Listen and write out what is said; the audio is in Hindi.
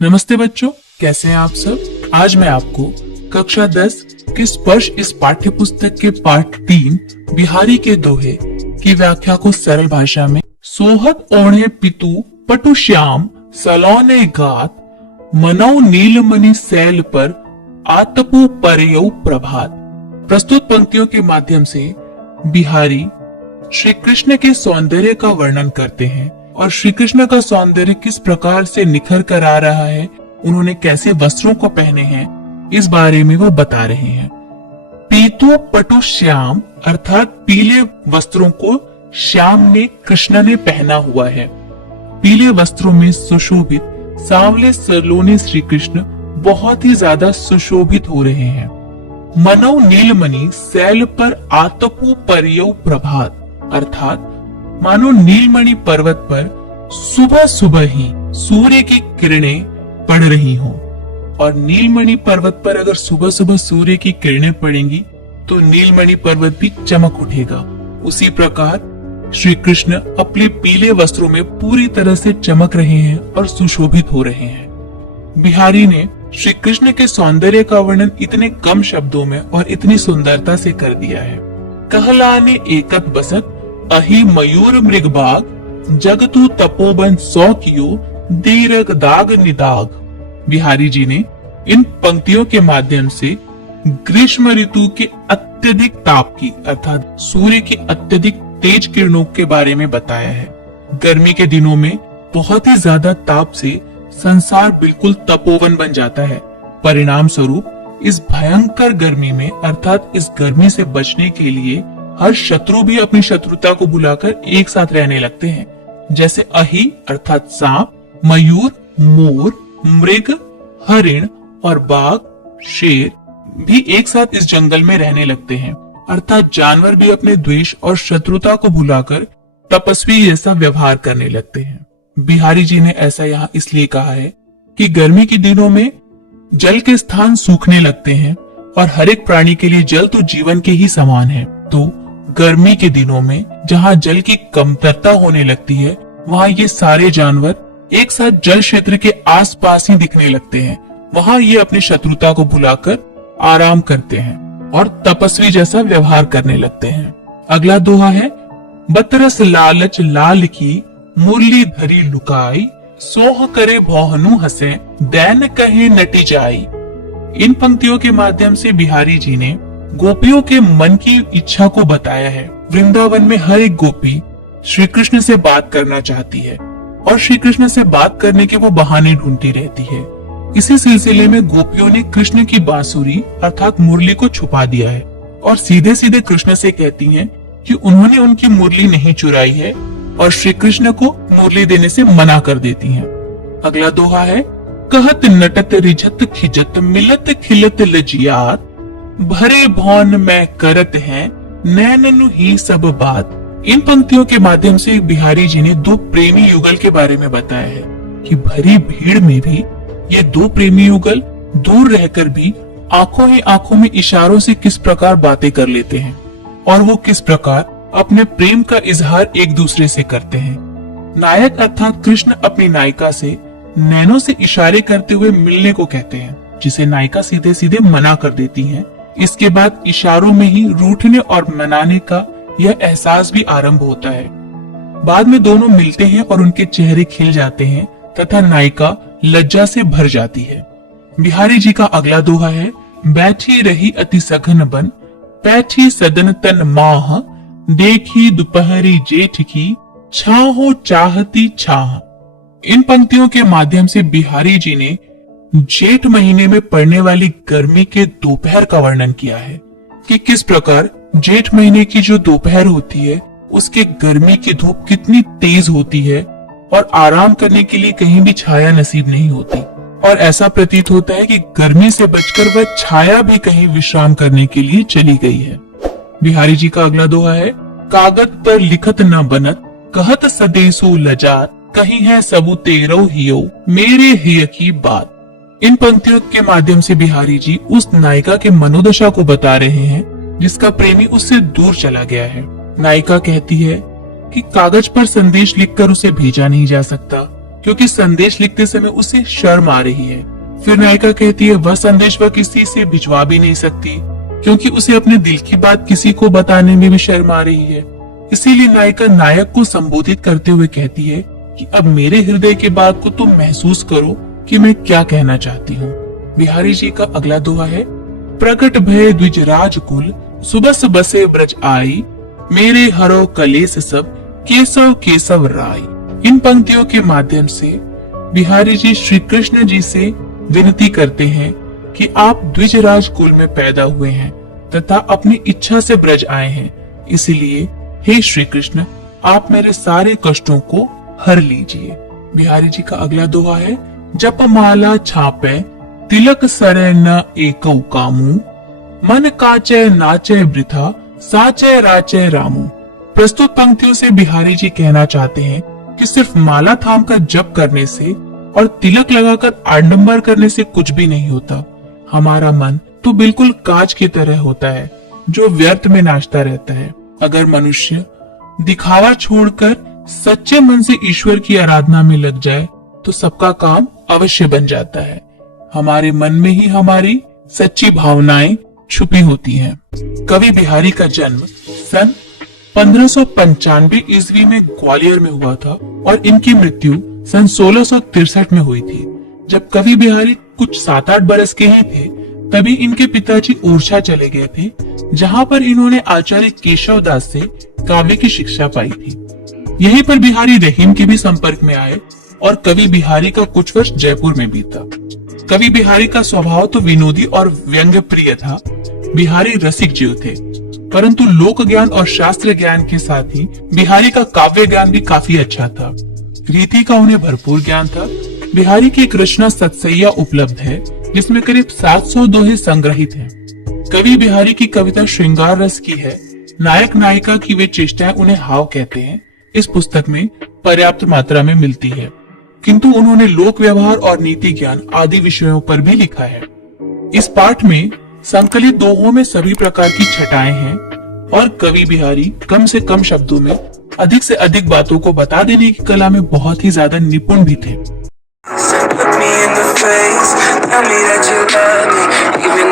नमस्ते बच्चों, कैसे हैं आप सब। आज मैं आपको कक्षा 10 के स्पर्श इस पाठ्य पुस्तक के पाठ 3 बिहारी के दोहे की व्याख्या को सरल भाषा में सोहत ओढ़े पितु पटु श्याम सलौने गात मनौ नीलमणि सैल पर आतपु परयौ प्रभात प्रस्तुत पंक्तियों के माध्यम से बिहारी श्री कृष्ण के सौंदर्य का वर्णन करते हैं और श्री कृष्ण का सौंदर्य किस प्रकार से निखर कर आ रहा है, उन्होंने कैसे वस्त्रों को पहने हैं, इस बारे में वो बता रहे हैं। पीतु पटु श्याम अर्थात पीले वस्त्रों को श्याम ने कृष्ण ने पहना हुआ है। पीले वस्त्रों में सुशोभित सांवले सलोने श्री कृष्ण बहुत ही ज्यादा सुशोभित हो रहे हैं। मनौ नीलमणि सैल पर आतपु परयौ प्रभात अर्थात मानो नीलमणि पर्वत पर सुबह सुबह ही सूर्य की किरणें पड़ रही हों। और नीलमणि पर्वत पर अगर सुबह सुबह सूर्य की किरणें पड़ेंगी तो नीलमणि पर्वत भी चमक उठेगा। उसी प्रकार श्री कृष्ण अपने पीले वस्त्रों में पूरी तरह से चमक रहे हैं और सुशोभित हो रहे हैं। बिहारी ने श्री कृष्ण के सौंदर्य का वर्णन इतने कम शब्दों में और इतनी सुंदरता से कर दिया है। कहलाने एकत बसत अहि मयूर मृगबाग जगतु तपोवन सौ कियो दीरक दाग निदाग। बिहारी जी ने इन पंक्तियों के माध्यम से ग्रीष्म ऋतु के अत्यधिक ताप की अर्थात सूर्य की अत्यधिक तेज किरणों के बारे में बताया है। गर्मी के दिनों में बहुत ही ज्यादा ताप से संसार बिल्कुल तपोवन बन जाता है। परिणाम स्वरूप इस भयंकर गर्मी में अर्थात इस गर्मी से बचने के लिए हर शत्रु भी अपनी शत्रुता को भुलाकर एक साथ रहने लगते हैं। जैसे अहि अर्थात सांप, मयूर मोर, मृग हरिण और बाघ शेर भी एक साथ इस जंगल में रहने लगते हैं। अर्थात जानवर भी अपने द्वेष और शत्रुता को भुलाकर तपस्वी जैसा व्यवहार करने लगते हैं। बिहारी जी ने ऐसा यहाँ इसलिए कहा है कि गर्मी के दिनों में जल के स्थान सूखने लगते हैं और हर एक प्राणी के लिए जल तो जीवन के ही समान है। तो गर्मी के दिनों में जहाँ जल की कमतरता होने लगती है वहाँ ये सारे जानवर एक साथ जल क्षेत्र के आसपास ही दिखने लगते हैं। वहाँ ये अपनी शत्रुता को भुलाकर आराम करते हैं और तपस्वी जैसा व्यवहार करने लगते हैं। अगला दोहा है बतरस लालच लाल की मुरली धरी लुकाई सोह करे भौहनु हंसे दैन कहे नटी जाई। इन पंक्तियों के माध्यम से बिहारी जी ने गोपियों के मन की इच्छा को बताया है। वृंदावन में हर एक गोपी श्री कृष्ण से बात करना चाहती है और श्री कृष्ण से बात करने के वो बहाने ढूंढती रहती है। इसी सिलसिले में गोपियों ने कृष्ण की बांसुरी अर्थात मुरली को छुपा दिया है और सीधे सीधे कृष्ण से कहती हैं कि उन्होंने उनकी मुरली नहीं चुराई है और श्री कृष्ण को मुरली देने से मना कर देती हैं। अगला दोहा है कहत नटत रिझत खिजत मिलत खिलत लजियात भरे भौन में करत हैं नैननु ही सब बात। इन पंक्तियों के माध्यम से बिहारी जी ने दो प्रेमी युगल के बारे में बताया है कि भरी भीड़ में भी ये दो प्रेमी युगल दूर रहकर भी आंखों ही आंखों में इशारों से किस प्रकार बातें कर लेते हैं और वो किस प्रकार अपने प्रेम का इजहार एक दूसरे से करते हैं। नायक अर्थात कृष्ण अपनी नायिका से नैनों से इशारे करते हुए मिलने को कहते हैं, जिसे नायिका सीधे सीधे मना कर देती है। इसके बाद इशारों में ही रूठने और मनाने का यह एहसास भी आरंभ होता है। बाद में दोनों मिलते हैं और उनके चेहरे खिल जाते हैं तथा नायिका लज्जा से भर जाती है। बिहारी जी का अगला दोहा है बैठी रही अति सघन बन पैठी सदन तन माह देखी दोपहरी जेठ की छाहो चाहती छाह। इन पंक्तियों के माध्यम से बिहारी जी ने जेठ महीने में पड़ने वाली गर्मी के दोपहर का वर्णन किया है कि किस प्रकार जेठ महीने की जो दोपहर होती है उसके गर्मी की धूप कितनी तेज होती है और आराम करने के लिए कहीं भी छाया नसीब नहीं होती और ऐसा प्रतीत होता है कि गर्मी से बचकर वह छाया भी कहीं विश्राम करने के लिए चली गई है। बिहारी जी का अगला दोहा है कागज पर लिखत न बनत कहत सदेसो लजात कहीं है सबू तेरो हियो मेरे हिय की बात। इन पंक्तियों के माध्यम से बिहारी जी उस नायिका के मनोदशा को बता रहे हैं जिसका प्रेमी उससे दूर चला गया है। नायिका कहती है कि कागज पर संदेश लिखकर उसे भेजा नहीं जा सकता क्योंकि संदेश लिखते समय उसे शर्म आ रही है। फिर नायिका कहती है वह संदेश वह किसी से भिजवा भी नहीं सकती, क्योंकि उसे अपने दिल की बात किसी को बताने में भी शर्म आ रही है। इसीलिए नायिका नायक को संबोधित करते हुए कहती है कि अब मेरे हृदय के बात को तुम महसूस करो कि मैं क्या कहना चाहती हूँ। बिहारी जी का अगला दोहा है, प्रकट भय द्विजराज कुल, सुबस बसे ब्रज आई, मेरे हरो कलेस सब, केशव केशव राय। इन पंक्तियों के माध्यम से बिहारी जी श्री कृष्ण जी से विनती करते हैं कि आप द्विजराज कुल में पैदा हुए हैं तथा अपनी इच्छा से ब्रज आए हैं, इसलिए हे श्री कृष्ण आप मेरे सारे कष्टों को हर लीजिए। बिहारी जी का अगला दोहा है, जप माला छापे तिलक सरे न एकौ कामू, मन काचे नाचे वृथा, साचे राचे रामू। प्रस्तुत पंक्तियों से बिहारी जी कहना चाहते हैं कि सिर्फ माला थाम कर जप करने से और तिलक लगाकर आडंबर करने से कुछ भी नहीं होता। हमारा मन तो बिल्कुल कांच की तरह होता है जो व्यर्थ में नाचता रहता है। अगर मनुष्य दिखावा छोड़कर सच्चे मन से ईश्वर की आराधना में लग जाए तो सबका काम अवश्य बन जाता है। हमारे मन में ही हमारी सच्ची भावनाएं छुपी होती हैं। कवि बिहारी का जन्म सन 1595 ईस्वी में ग्वालियर में हुआ था और इनकी मृत्यु सन 1663 में हुई थी। जब कवि बिहारी कुछ 7-8 बरस के ही थे तभी इनके पिताजी ओरछा चले गए थे, जहां पर इन्होंने आचार्य केशव दास से काव्य की शिक्षा पाई थी। यहीं पर बिहारी रहीम के भी संपर्क में आए और कवि बिहारी का कुछ वर्ष जयपुर में बीता। कवि बिहारी का स्वभाव तो विनोदी और व्यंग्य प्रिय था। बिहारी रसिक जीव थे, परंतु लोक ज्ञान और शास्त्र ज्ञान के साथ ही बिहारी का काव्य ज्ञान भी काफी अच्छा था। रीति का उन्हें भरपूर ज्ञान था। बिहारी की एक रचना सतसैया उपलब्ध है जिसमें करीब 700 दोहे संग्रहित हैं। कवि बिहारी की कविता श्रृंगार रस की है। नायक नायिका की वे चेष्टाएं उन्हें हाव कहते हैं इस पुस्तक में पर्याप्त मात्रा में मिलती है, किंतु उन्होंने लोक व्यवहार और नीति ज्ञान आदि विषयों पर भी लिखा है। इस पाठ में संकलित दोहों में सभी प्रकार की छटाएं हैं और कवि बिहारी कम से कम शब्दों में अधिक से अधिक बातों को बता देने की कला में बहुत ही ज्यादा निपुण भी थे। Look me in the face, tell me that you love me, even